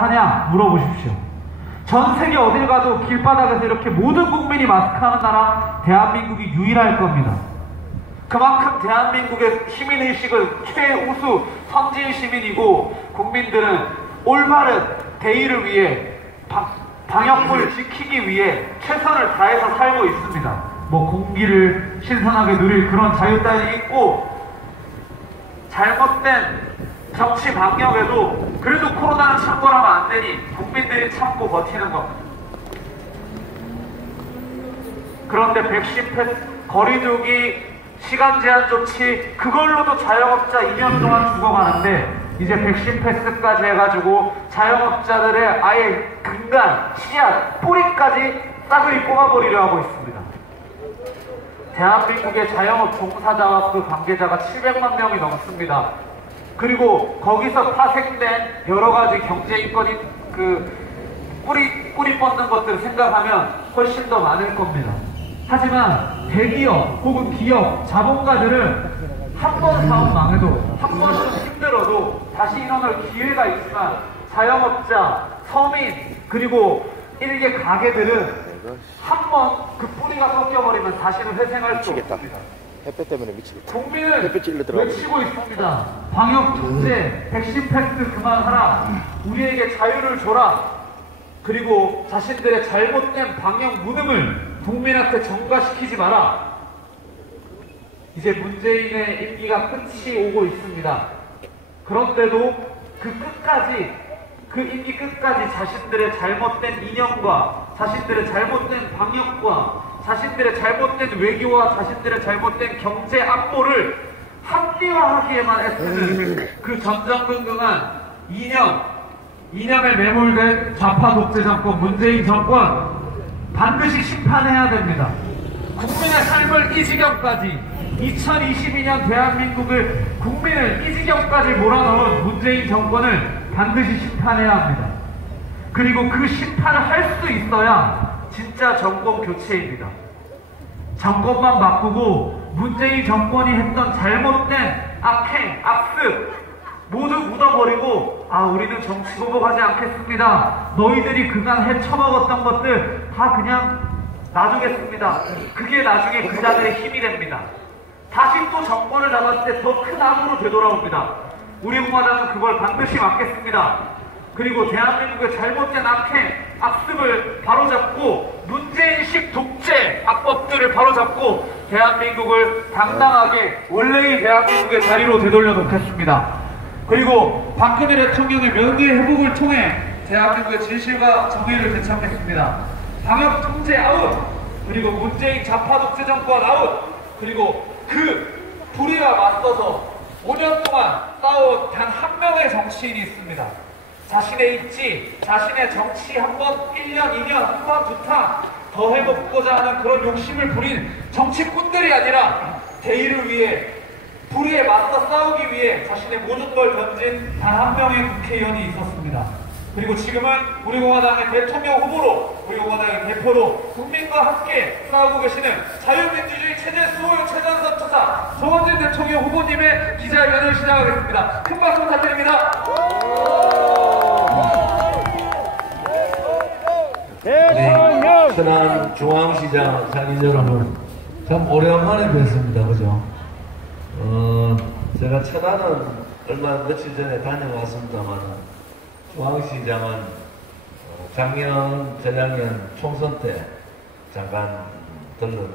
하냐 물어보십시오. 전 세계 어딜 가도 길바닥에서 이렇게 모든 국민이 마스크하는 나라 대한민국이 유일할 겁니다. 그만큼 대한민국의 시민의식은 최우수 선진 시민이고 국민들은 올바른 대의를 위해 방역을 지키기 위해 최선을 다해서 살고 있습니다. 뭐 공기를 신선하게 누릴 그런 자유 따위 있고 잘못된 정치 방역에도 그래도 코로나는 참고하면 안 되니 국민들이 참고 버티는 겁니다. 그런데 백신 패스, 거리두기, 시간 제한 조치 그걸로도 자영업자 2년 동안 죽어가는데 이제 백신 패스까지 해가지고 자영업자들의 아예 근간, 씨앗, 뿌리까지 싸그리 뽑아버리려 하고 있습니다. 대한민국의 자영업 종사자와 그 관계자가 700만 명이 넘습니다. 그리고 거기서 파생된 여러가지 경제인권이 뿌리 뻗는 것들을 생각하면 훨씬 더 많을 겁니다. 하지만 대기업 혹은 기업, 자본가들은 한 번 사업 망해도 한 번 좀 힘들어도 다시 일어날 기회가 있지만 자영업자, 서민, 그리고 일개 가게들은 한 번 그 뿌리가 꺾여버리면 다시는 회생할 수 없습니다. 햇볕 때문에 미치겠다. 국민은 외치고 있습니다. 방역 통제, 백신 패스 그만하라. 우리에게 자유를 줘라. 그리고 자신들의 잘못된 방역 무능을 국민한테 전가시키지 마라. 이제 문재인의 임기가 끝이 오고 있습니다. 그런데도 그 임기 끝까지 자신들의 잘못된 이념과 자신들의 잘못된 방역과 자신들의 잘못된 외교와 자신들의 잘못된 경제 안보를 합리화하기에만 애쓰는 그 전전긍긍한 이념에 매몰된 좌파 독재 정권 문재인 정권 반드시 심판해야 됩니다. 국민의 삶을 이 지경까지 2022년 대한민국을 국민을 이 지경까지 몰아넣은 문재인 정권을 반드시 심판해야 합니다. 그리고 그 심판을 할 수 있어야 진짜 정권 교체입니다. 정권만 바꾸고 문재인 정권이 했던 잘못된 악행, 악습 모두 묻어버리고 우리는 정치 보복하지 않겠습니다. 너희들이 그간 헤쳐먹었던 것들 다 그냥 놔두겠습니다. 그게 나중에 그자들의 힘이 됩니다. 다시 또 정권을 잡았을 때 더 큰 악으로 되돌아옵니다. 우리 공화당은 그걸 반드시 막겠습니다. 그리고 대한민국의 잘못된 악행, 악습을 바로잡고 문재인식 독재 악법들을 바로잡고 대한민국을 당당하게 원래의 대한민국의 자리로 되돌려 놓겠습니다. 그리고 박근혜 대통령의 명예 회복을 통해 대한민국의 진실과 정의를 되찾겠습니다. 방역 통제 아웃, 그리고 문재인 좌파 독재 정권 아웃, 그리고 그 불의와 맞서서 5년 동안 싸운 단 한 명의 정치인이 있습니다. 자신의 입지, 자신의 정치 한번 1년, 2년, 한 번, 두 타 더 해먹고자 하는 그런 욕심을 부린 정치꾼들이 아니라 대의를 위해, 불의에 맞서 싸우기 위해 자신의 모든 걸 던진 단 한 명의 국회의원이 있었습니다. 그리고 지금은 우리 공화당의 대통령 후보로, 우리 공화당의 대표로 국민과 함께 싸우고 계시는 자유민주주의 체제 수호용 최전선 투사 조원진 대통령 후보님의 기자회견을 시작하겠습니다. 큰 박수 부탁드립니다. 우리 천안 중앙시장 상인 여러분, 참 오래간만에 뵙습니다. 그죠? 제가 천안은 얼마 며칠 전에 다녀왔습니다만 중앙시장은 작년, 재작년 총선 때 잠깐 들른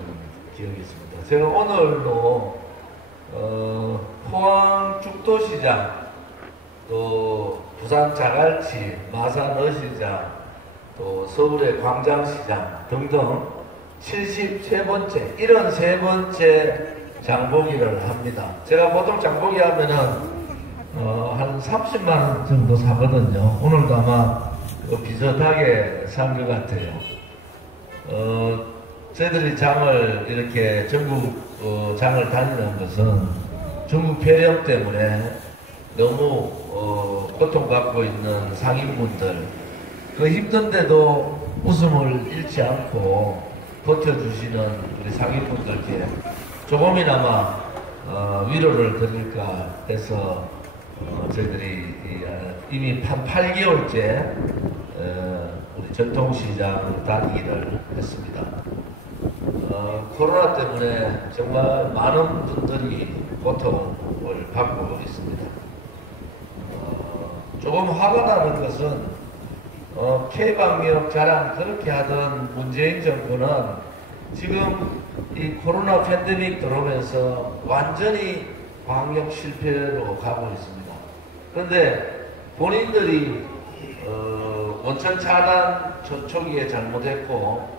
기억이 있습니다. 제가 오늘도 포항 죽도시장, 또 부산 자갈치, 마산 어시장, 또 서울의 광장시장 등등 73번째, 73번째 장보기를 합니다. 제가 보통 장보기 하면은 한 30만원 정도 사거든요. 오늘도 아마 비슷하게 산 것 같아요. 저희들이 장을 이렇게 전국 장을 다니는 것은 전국 폐렴 때문에 너무 고통받고 있는 상인분들, 그 힘든데도 웃음을 잃지 않고 버텨주시는 우리 상인분들께 조금이나마 위로를 드릴까 해서 저희들이 이미 한 8개월째 우리 전통시장 다니기를 했습니다. 코로나 때문에 정말 많은 분들이 고통을 받고 있습니다. 조금 화가 나는 것은 K방역 자랑 그렇게 하던 문재인 정부는 지금 이 코로나 팬데믹 들어오면서 완전히 방역 실패로 가고 있습니다. 그런데 본인들이 원천 차단 초기에 잘못했고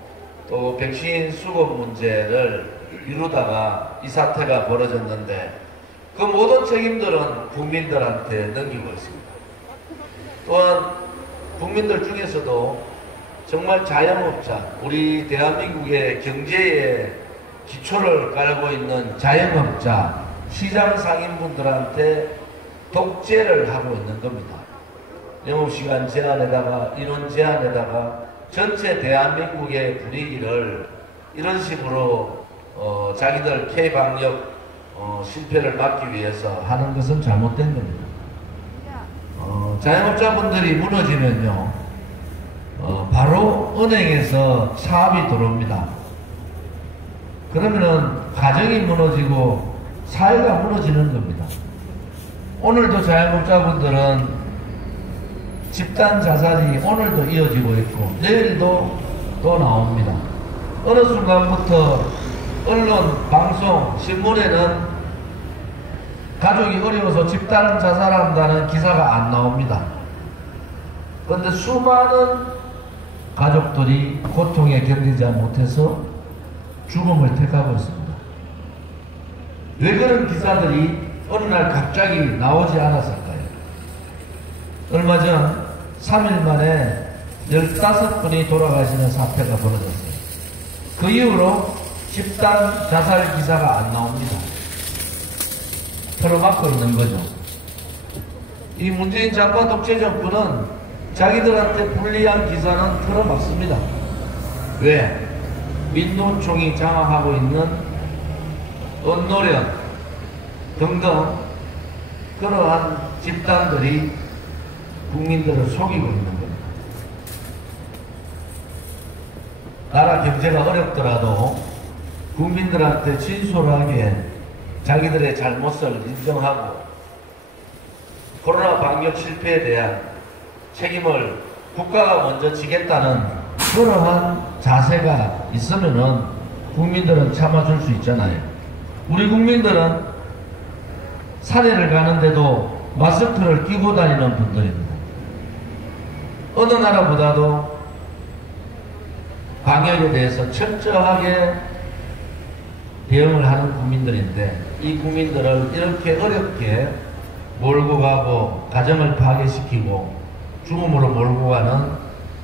또 백신 수급 문제를 미루다가 이 사태가 벌어졌는데 그 모든 책임들은 국민들한테 넘기고 있습니다. 또한 국민들 중에서도 정말 자영업자, 우리 대한민국의 경제의 기초를 깔고 있는 자영업자, 시장 상인분들한테 독재를 하고 있는 겁니다. 영업시간 제한에다가 인원 제한에다가 전체 대한민국의 분위기를 이런 식으로 자기들 K방역 실패를 막기 위해서 하는 것은 잘못된 겁니다. 자영업자분들이 무너지면요, 바로 은행에서 사업이 들어옵니다. 그러면은 가정이 무너지고 사회가 무너지는 겁니다. 오늘도 자영업자분들은 집단 자살이 오늘도 이어지고 있고 내일도 또 나옵니다. 어느 순간부터 언론, 방송, 신문에는 가족이 어려워서 집단 자살한다는 기사가 안 나옵니다. 그런데 수많은 가족들이 고통에 견디지 못해서 죽음을 택하고 있습니다. 왜 그런 기사들이 어느 날 갑자기 나오지 않았을까요? 얼마 전 3일 만에 15분이 돌아가시는 사태가 벌어졌어요. 그 이후로 집단 자살 기사가 안 나옵니다. 틀어막고 있는 거죠. 이 문재인 장관 독재 정부는 자기들한테 불리한 기사는 틀어막습니다. 왜? 민노총이 장악하고 있는 언노련 등등 그러한 집단들이 국민들을 속이고 있는 겁니다. 나라 경제가 어렵더라도 국민들한테 진솔하게 자기들의 잘못을 인정하고 코로나 방역 실패에 대한 책임을 국가가 먼저 지겠다는 그러한 자세가 있으면은 국민들은 참아줄 수 있잖아요. 우리 국민들은 산에를 가는데도 마스크를 끼고 다니는 분들입니다. 어느 나라보다도 방역에 대해서 철저하게 대응을 하는 국민들인데 이 국민들을 이렇게 어렵게 몰고 가고 가정을 파괴시키고 죽음으로 몰고 가는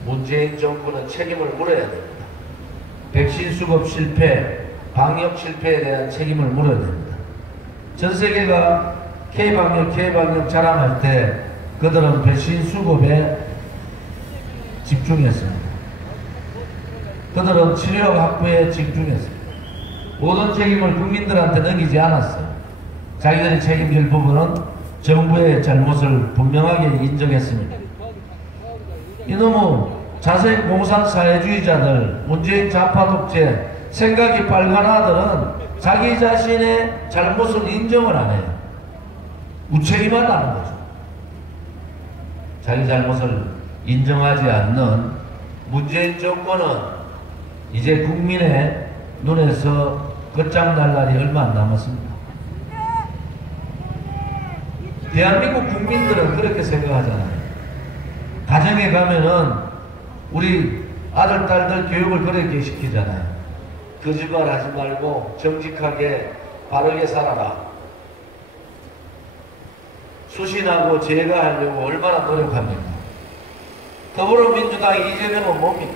문재인 정부는 책임을 물어야 됩니다. 백신 수급 실패, 방역 실패에 대한 책임을 물어야 됩니다. 전 세계가 K방역 자랑할 때 그들은 백신 수급에 집중했습니다. 그들은 치료 확보에 집중했습니다. 모든 책임을 국민들한테 넘기지 않았어요. 자기들이 책임질 부분은 정부의 잘못을 분명하게 인정했습니다. 이놈의 자생 공산사회주의자들, 문재인 좌파 독재, 생각이 빨간아들은 자기 자신의 잘못을 인정을 안 해요. 무책임하다는 거죠. 자기 잘못을 인정하지 않는 문재인 정권은 이제 국민의 눈에서 끝장날 날이 얼마 안 남았습니다. 대한민국 국민들은 그렇게 생각하잖아요. 가정에 가면은 우리 아들, 딸들 교육을 그렇게 시키잖아요. 거짓말 하지 말고 정직하게 바르게 살아라. 수신하고 제거하려고 얼마나 노력합니까? 더불어민주당의 이재명은 뭡니까?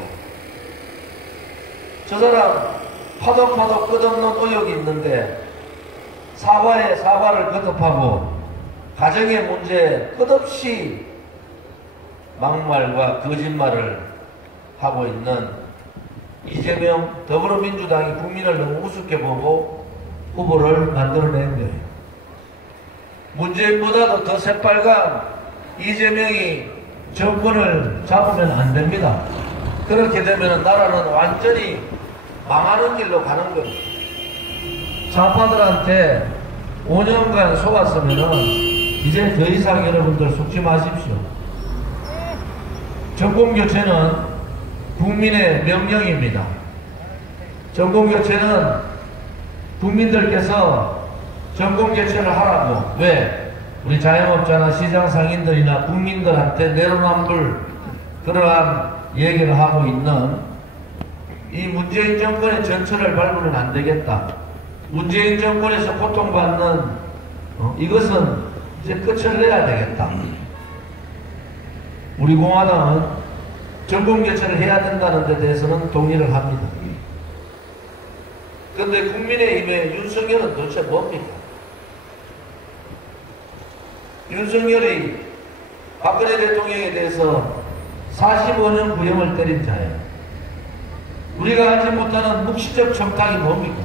저 사람 파독파독 끝없는 의혹이 있는데 사과에 사과를 거듭하고 가정의 문제 끝없이 막말과 거짓말을 하고 있는 이재명 더불어민주당이 국민을 너무 우습게 보고 후보를 만들어낸 거예요. 문재인보다도 더 새빨간 이재명이 정권을 잡으면 안 됩니다. 그렇게 되면 나라는 완전히 망하는 길로 가는 겁니다. 좌파들한테 5년간 속았으면 이제 더 이상 여러분들 속지 마십시오. 정권교체는 국민의 명령입니다. 정권교체는 국민들께서 정권교체를 하라고, 왜? 우리 자영업자나 시장 상인들이나 국민들한테 내로남불 그러한 얘기를 하고 있는 이 문재인 정권의 전철을 밟으면 안 되겠다. 문재인 정권에서 고통받는 이것은 이제 끝을 내야 되겠다. 우리 공화당은 정권교체를 해야 된다는 데 대해서는 동의를 합니다. 그런데 국민의힘의 윤석열은 도대체 뭡니까? 윤석열이 박근혜 대통령에 대해서 45년 구형을 때린 자예요. 우리가 알지 못하는 묵시적 청탁이 뭡니까?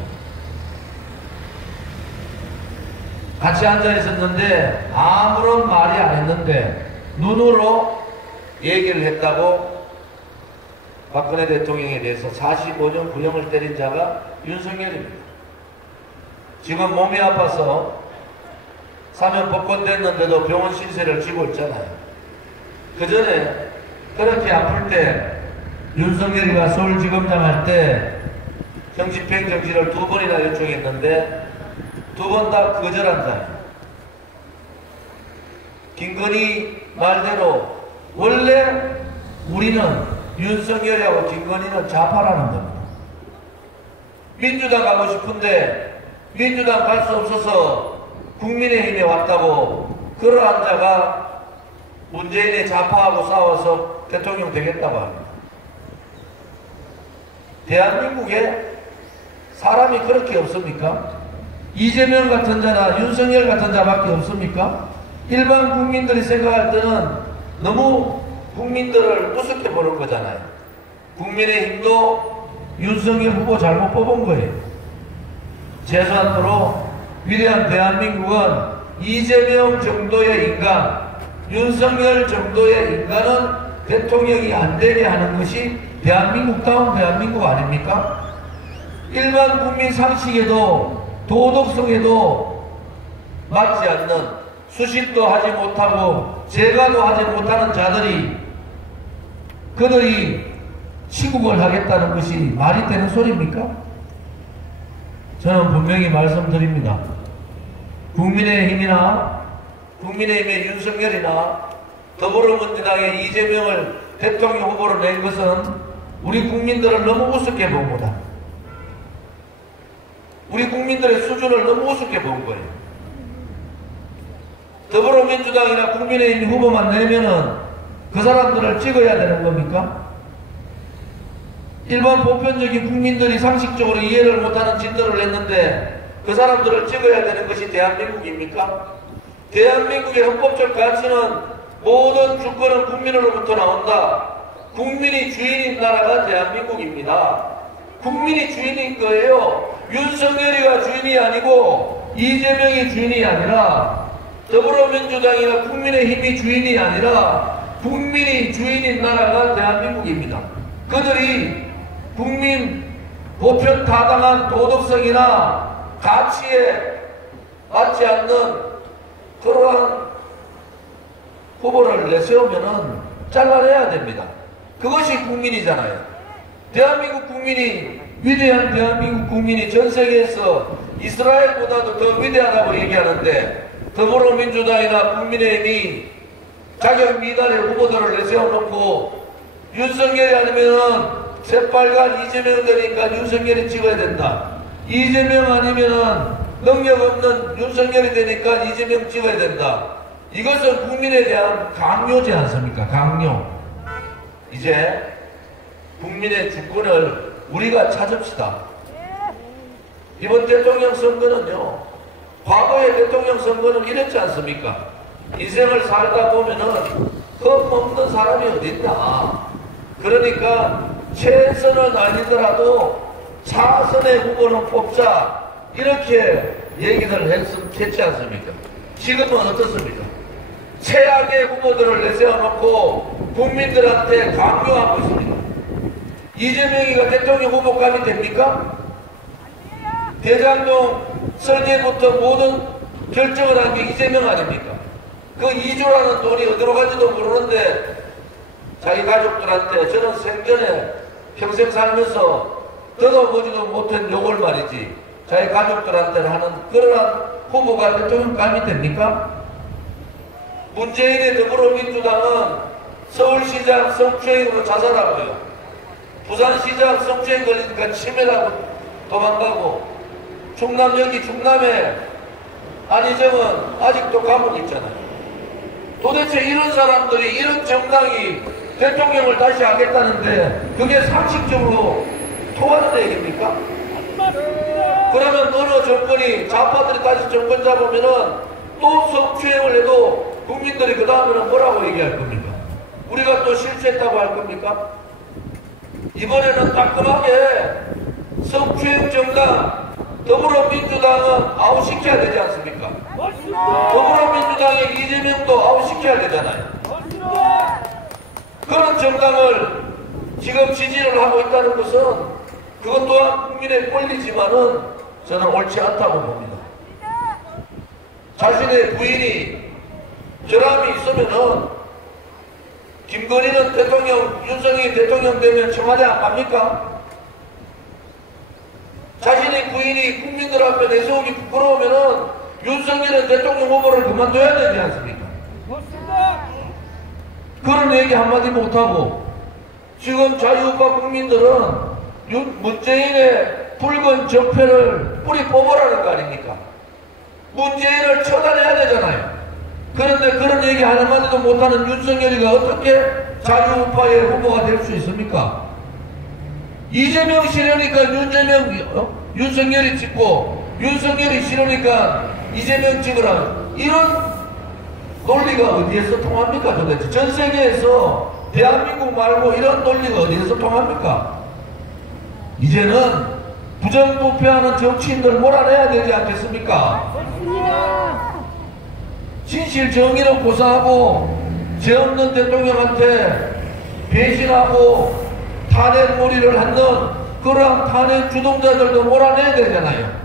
같이 앉아 있었는데 아무런 말이 안 했는데 눈으로 얘기를 했다고 박근혜 대통령에 대해서 45년 구형을 때린 자가 윤석열입니다. 지금 몸이 아파서 사면 복권됐는데도 병원 신세를 지고 있잖아요. 그 전에 그렇게 아플 때 윤석열이가 서울지검장 할 때 정집행정지를 2번이나 요청했는데 2번 다 거절한 자예요. 김건희 말대로 원래 우리는 윤석열이하고 김건희는 좌파라는 겁니다. 민주당 가고 싶은데 민주당 갈 수 없어서 국민의힘에 왔다고 그러한 자가 문재인의 좌파하고 싸워서 대통령 되겠다고 합니다. 대한민국에 사람이 그렇게 없습니까? 이재명 같은 자나 윤석열 같은 자밖에 없습니까? 일반 국민들이 생각할 때는 너무 국민들을 우습게 보는 거잖아요. 국민의힘도 윤석열 후보 잘못 뽑은 거예요. 최소한으로 위대한 대한민국은 이재명 정도의 인간, 윤석열 정도의 인간은 대통령이 안 되게 하는 것이 대한민국다운 대한민국 아닙니까? 일반 국민 상식에도 도덕성에도 맞지 않는, 수십도 하지 못하고 제가도 하지 못하는 자들이 그들이 시국을 하겠다는 것이 말이 되는 소리입니까? 저는 분명히 말씀드립니다. 국민의힘이나 국민의힘의 윤석열이나 더불어민주당의 이재명을 대통령 후보로 낸 것은 우리 국민들을 너무 우습게 본 거다. 우리 국민들의 수준을 너무 우습게 본 거예요. 더불어민주당이나 국민의힘 후보만 내면은 그 사람들을 찍어야 되는 겁니까? 일반 보편적인 국민들이 상식적으로 이해를 못하는 짓들을 했는데 그 사람들을 찍어야 되는 것이 대한민국입니까? 대한민국의 헌법적 가치는 모든 주권은 국민으로부터 나온다. 국민이 주인인 나라가 대한민국입니다. 국민이 주인인 거예요. 윤석열이가 주인이 아니고 이재명이 주인이 아니라 더불어민주당이나 국민의힘이 주인이 아니라 국민이 주인인 나라가 대한민국입니다. 그들이 국민 보편 타당한 도덕성이나 가치에 맞지 않는 그러한 후보를 내세우면은 잘라내야 됩니다. 그것이 국민이잖아요. 대한민국 국민이, 위대한 대한민국 국민이 전 세계에서 이스라엘보다도 더 위대하다고 얘기하는데 더불어민주당이나 국민의힘이 자격 미달의 후보들을 내세워놓고 윤석열이 아니면은 새빨간 이재명 되니까 윤석열이 찍어야 된다. 이재명 아니면은 능력 없는 윤석열이 되니까 이재명 찍어야 된다. 이것은 국민에 대한 강요지 않습니까? 강요. 이제 국민의 주권을 우리가 찾읍시다. 이번 대통령 선거는요, 과거의 대통령 선거는 이랬지 않습니까? 인생을 살다 보면은 겁없는 사람이 어딨나. 그러니까 최선은 아니더라도 차선의 후보는 뽑자, 이렇게 얘기를 했지 않습니까? 지금은 어떻습니까? 최악의 후보들을 내세워놓고 국민들한테 강요하고 있습니다. 이재명이가 대통령 후보감이 됩니까? 대장동 설계부터 모든 결정을 한 게 이재명 아닙니까? 그 2조라는 돈이 어디로 가지도 모르는데 자기 가족들한테 저는 생전에 평생 살면서 들어보지도 못한 욕을 말이지 자기 가족들한테 하는 그러한 후보가 대통령감이 됩니까? 문재인의 더불어민주당은 서울시장 성추행으로 자살하고요. 부산시장 성추행 걸리니까 치매라고 도망가고 충남 여기 충남에 안희정은 아직도 감옥 있잖아요. 도대체 이런 사람들이 이런 정당이 대통령을 다시 하겠다는데 그게 상식적으로 통하는 얘기입니까? 그러면 어느 정권이 좌파들이 다시 정권 잡으면은 또 성추행을 해도 국민들이 그 다음에는 뭐라고 얘기할 겁니까? 우리가 또 실수했다고 할 겁니까? 이번에는 따끔하게 성추행 정당 더불어민주당은 아웃시켜야 되지 않습니까? 더불어민주당의 이재명도 아웃시켜야 되잖아요. 그런 정당을 지금 지지를 하고 있다는 것은 그것 또한 국민의 권리지만은 저는 옳지 않다고 봅니다. 자신의 부인이 결함이 있으면은 김건희는 대통령, 윤석열이 대통령 되면 청와대 안 갑니까? 자신의 부인이 국민들 앞에 내세우기 부끄러우면은 윤석열은 대통령 후보를 그만둬야 되지 않습니까? 그런 얘기 한마디 못하고 지금 자유우파 국민들은 문재인의 붉은 적폐를 뿌리 뽑으라는 거 아닙니까? 문재인을 처단해야 되잖아요. 그런데 그런 얘기 한마디도 못하는 윤석열이가 어떻게 자유우파의 후보가 될 수 있습니까? 이재명 싫으니까 윤석열이 찍고 윤석열이 싫으니까 이재명 찍으라. 이런 논리가 어디에서 통합니까 도대체? 전 세계에서 대한민국 말고 이런 논리가 어디에서 통합니까? 이제는 부정부패하는 정치인들 몰아내야 되지 않겠습니까? 진실 정의를 고사하고 죄 없는 대통령한테 배신하고 탄핵몰이를 하는 그러한 탄핵 주동자들도 몰아내야 되잖아요.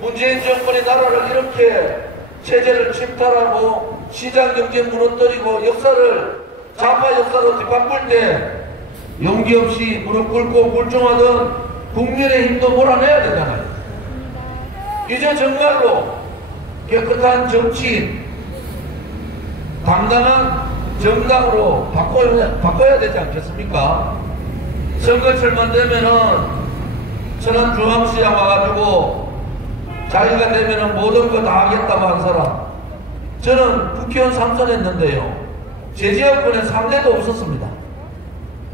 문재인 정권이 나라를 이렇게 체제를 침탈하고 시장경제 무너뜨리고 역사를 좌파 역사로 뒤바꿀 때 용기 없이 무릎 꿇고 굴종하던 국민의힘도 몰아내야 되잖아요. 이제 정말로 깨끗한 정치인, 당당한 정당으로 바꿔야 되지 않겠습니까? 선거철만 되면은 천안중앙시장 와가지고 자기가 되면은 모든 거 다 하겠다고 한 사람. 저는 국회의원 3선 했는데요. 제 지역권에 3대도 없었습니다.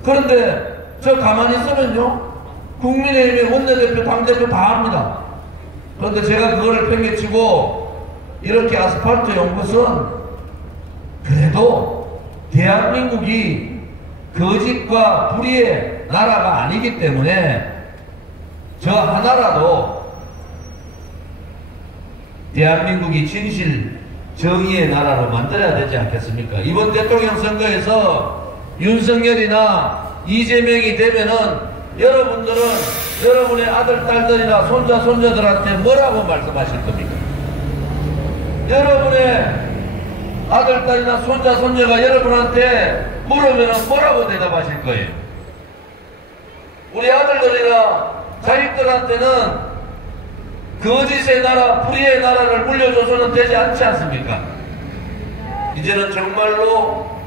그런데 저 가만히 있으면요. 국민의힘의 원내대표, 당대표 다 합니다. 그런데 제가 그거를 팽개치고 이렇게 아스팔트 연 것은 그래도 대한민국이 거짓과 불의의 나라가 아니기 때문에 저 하나라도 대한민국이 진실 정의의 나라로 만들어야 되지 않겠습니까? 이번 대통령 선거에서 윤석열이나 이재명이 되면은 여러분들은 여러분의 아들, 딸들이나 손자, 손자들한테 뭐라고 말씀하실 겁니까? 여러분의 아들, 딸이나 손자, 손녀가 여러분한테 물으면 뭐라고 대답하실 거예요? 우리 아들들이나 자식들한테는 거짓의 나라, 불의의 나라를 물려줘서는 되지 않지 않습니까? 이제는 정말로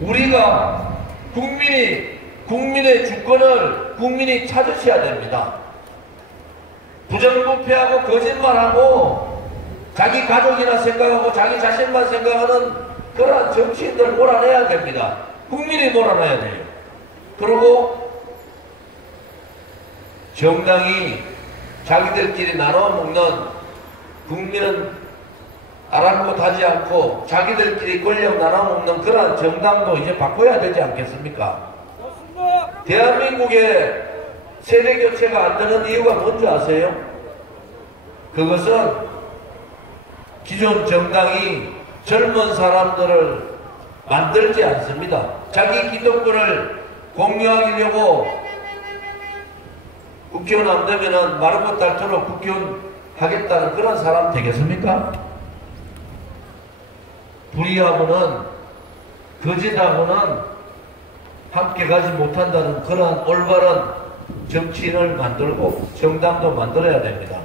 우리가 국민의 주권을 국민이 찾으셔야 됩니다. 부정부패하고 거짓말하고 자기 가족이나 생각하고 자기 자신만 생각하는 그러한 정치인들 몰아내야 됩니다. 국민이 몰아내야 돼요. 그리고 정당이 자기들끼리 나눠 먹는, 국민은 아랑곳하지 않고 자기들끼리 권력 나눠 먹는 그러한 정당도 이제 바꿔야 되지 않겠습니까? 대한민국의 세대 교체가 안 되는 이유가 뭔지 아세요? 그것은 기존 정당이 젊은 사람들을 만들지 않습니다. 자기 기득권을 공유하려고 국회의원 안 되면은 마른 것 닳도록 국회의원 하겠다는 그런 사람 되겠습니까? 불의하고는 거짓하고는 함께 가지 못한다는 그런 올바른 정치인을 만들고 정당도 만들어야 됩니다.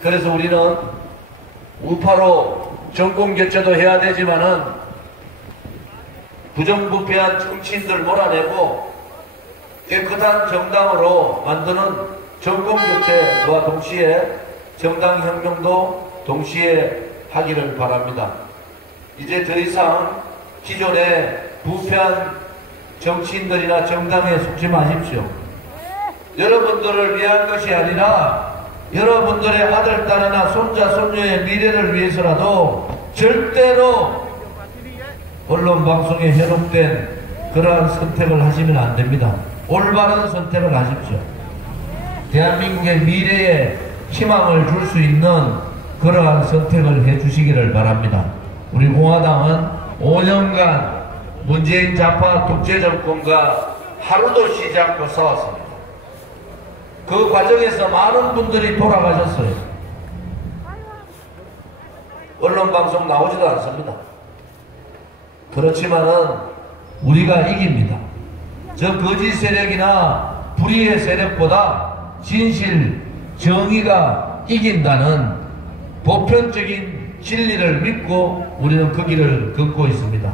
그래서 우리는 우파로 정권교체도 해야 되지만은 부정부패한 정치인들 몰아내고 깨끗한 정당으로 만드는 정권교체와 동시에 정당혁명도 동시에 하기를 바랍니다. 이제 더 이상 기존의 부패한 정치인들이나 정당에 속지 마십시오. 여러분들을 위한 것이 아니라 여러분들의 아들, 딸이나 손자, 손녀의 미래를 위해서라도 절대로 언론 방송에 현혹된 그러한 선택을 하시면 안 됩니다. 올바른 선택을 하십시오. 대한민국의 미래에 희망을 줄 수 있는 그러한 선택을 해주시기를 바랍니다. 우리 공화당은 5년간 문재인 좌파 독재 정권과 하루도 쉬지 않고 싸웠습니다. 그 과정에서 많은 분들이 돌아가셨어요. 언론 방송 나오지도 않습니다. 그렇지만은 우리가 이깁니다. 저 거짓 세력이나 불의의 세력보다 진실, 정의가 이긴다는 보편적인 진리를 믿고 우리는 그 길을 걷고 있습니다.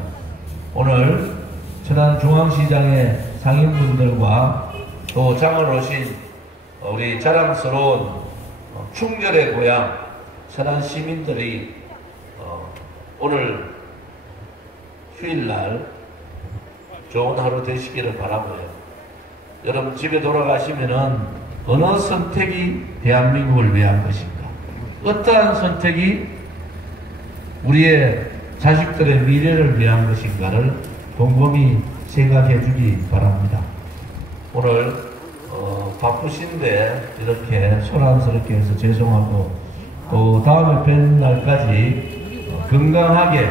오늘 천안중앙시장의 상인분들과 또 장을 오신 우리 자랑스러운 충절의 고향 천안 시민들이 오늘 휴일날 좋은 하루 되시기를 바라고요. 여러분 집에 돌아가시면은 어느 선택이 대한민국을 위한 것인가? 어떠한 선택이 우리의 자식들의 미래를 위한 것인가를 곰곰이 생각해 주기 바랍니다. 오늘 바쁘신데 이렇게 소란스럽게 해서 죄송하고 또 다음에 뵐 날까지 건강하게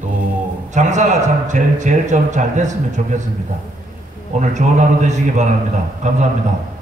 또 장사가 참 제일 좀 잘 됐으면 좋겠습니다. 오늘 좋은 하루 되시기 바랍니다. 감사합니다.